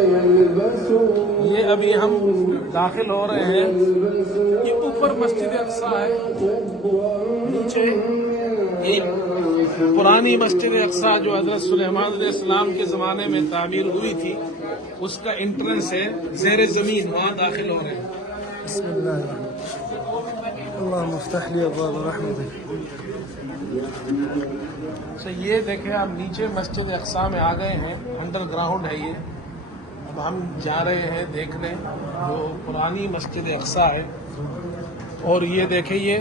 یہ ابھی ہم داخل ہو رہے ہیں. یہ اوپر مسجد اقصی ہے, نیچے یہ پرانی مسجد اقصی جو حضرت سلیمان علیہ السلام کے زمانے میں تعمیر ہوئی تھی, اس کا انٹرنس ہے زیر زمین, وہاں داخل ہو رہے ہیں. بسم اللہ اللہم افتح لی ابواب رحمتک. یہ دیکھیں آپ نیچے مسجد اقصی میں آ گئے ہیں, انڈر گراؤنڈ ہے یہ. اب ہم جا رہے ہیں دیکھنے جو پرانی مسجد اقصی ہے, اور یہ دیکھیں یہ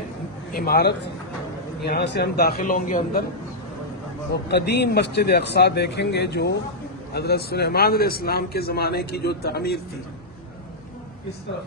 عمارت, یہاں سے ہم داخل ہوں گے اندر, اور قدیم مسجد اقصی دیکھیں گے جو حضرت سلیمان علیہ السلام کے زمانے کی جو تعمیر تھی. اس طرف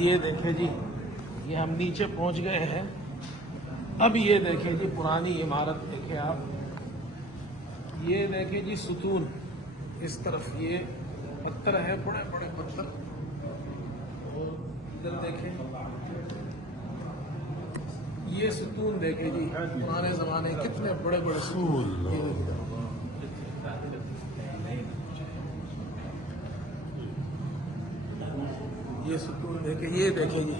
یہ دیکھیں جی, یہ ہم نیچے پہنچ گئے ہیں. اب یہ دیکھیں جی پرانی عمارت دیکھیں آپ, یہ دیکھیں جی ستون, اس طرف یہ پتھر ہے, بڑے بڑے پتھر, اور ادھر دیکھیں یہ ستون دیکھیں جی, پرانے زمانے کتنے بڑے بڑے ستون. یہ ستون دیکھیں, یہ دیکھیں جی,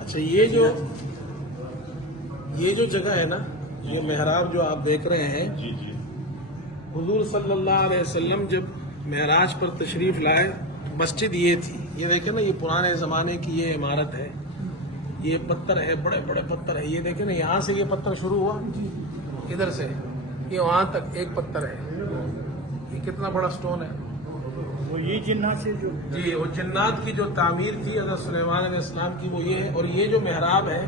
اچھا یہ جو جگہ ہے نا, یہ محراب جو آپ دیکھ رہے ہیں, حضور صلی اللہ علیہ وسلم جب معراج پر تشریف لائے, مسجد یہ تھی. یہ دیکھیں نا, یہ پرانے زمانے کی یہ عمارت ہے, یہ پتھر ہے, بڑے بڑے پتھر ہے. یہ دیکھیں نا, یہاں سے یہ پتھر شروع ہوا, ادھر سے یہ وہاں تک ایک پتھر ہے. یہ کتنا بڑا سٹون ہے. وہ یہ جنات سے جو جی, وہ جنات کی جو تعمیر تھی حضرت سلیمان علیہ السلام کی, وہ یہ ہے. اور یہ جو محراب ہے,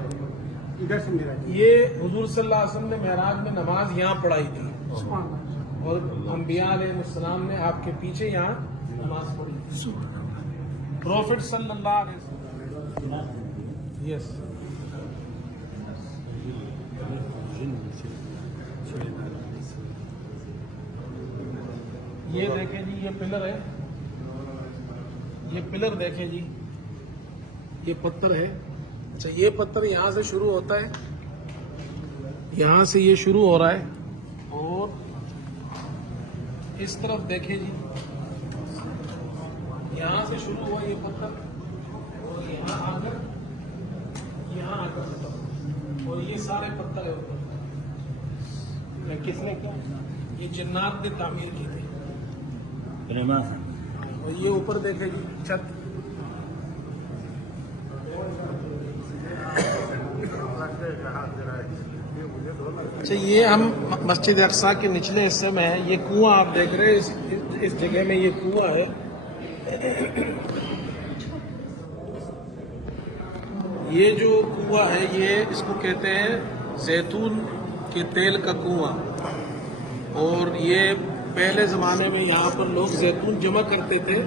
ادھر سے میرا یہ حضور صلی اللہ علیہ وسلم نے محراب میں نماز یہاں پڑھائی تھی, اور انبیاء علیہ السلام نے آپ کے پیچھے یہاں نماز پڑھی تھی. پروفٹ صلی اللہ علیہ وسلم. یس, یہ دیکھیں جی, یہ پلر ہے, یہ پلر دیکھیں جی, یہ پتھر ہے. اچھا یہ پتھر یہاں سے شروع ہوتا ہے, یہاں سے یہ شروع ہو رہا ہے, اور اس طرف دیکھیں جی, یہاں سے شروع ہوا یہ پتھر, اور یہاں آ کر اور یہ سارے پتھر ہے اوپر. کس نے کیا, یہ جنات نے تعمیر کی تھی. اور یہ اوپر دیکھیں جی چھت, اچھا یہ ہم مسجد اقصی کے نچلے حصے میں ہیں. یہ کنواں آپ دیکھ رہے ہیں, اس جگہ میں یہ کنواں ہے. یہ جو کنواں ہے, یہ اس کو کہتے ہیں زیتون کے تیل کا کنواں. اور یہ پہلے زمانے میں یہاں پر لوگ زیتون جمع کرتے تھے,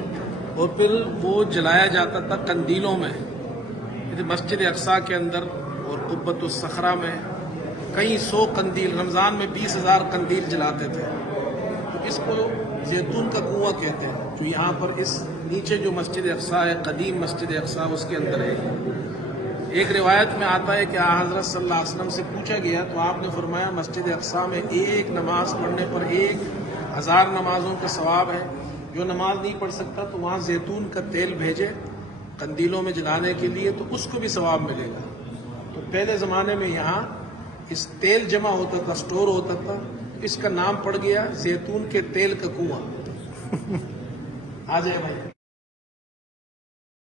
اور پھر وہ جلایا جاتا تھا قندیلوں میں. مسجد اقصی کے اندر اور قبۃ الصخرہ میں کئی 100 قندیل, رمضان میں 20,000 قندیل جلاتے تھے. تو اس کو زیتون کا کنواں کہتے ہیں, جو یہاں پر اس نیچے جو مسجد اقصی ہے, قدیم مسجد اقصی, اس کے اندر ہے. ایک روایت میں آتا ہے کہ حضرت صلی اللہ علیہ وسلم سے پوچھا گیا, تو آپ نے فرمایا مسجد اقصی میں ایک نماز پڑھنے پر 1,000 نمازوں کا ثواب ہے. جو نماز نہیں پڑھ سکتا تو وہاں زیتون کا تیل بھیجے قندیلوں میں جلانے کے لیے, تو اس کو بھی ثواب ملے گا. تو پہلے زمانے میں یہاں اس تیل جمع ہوتا تھا, سٹور ہوتا تھا, اس کا نام پڑ گیا زیتون کے تیل کا کنواں. آ جائے بھائی.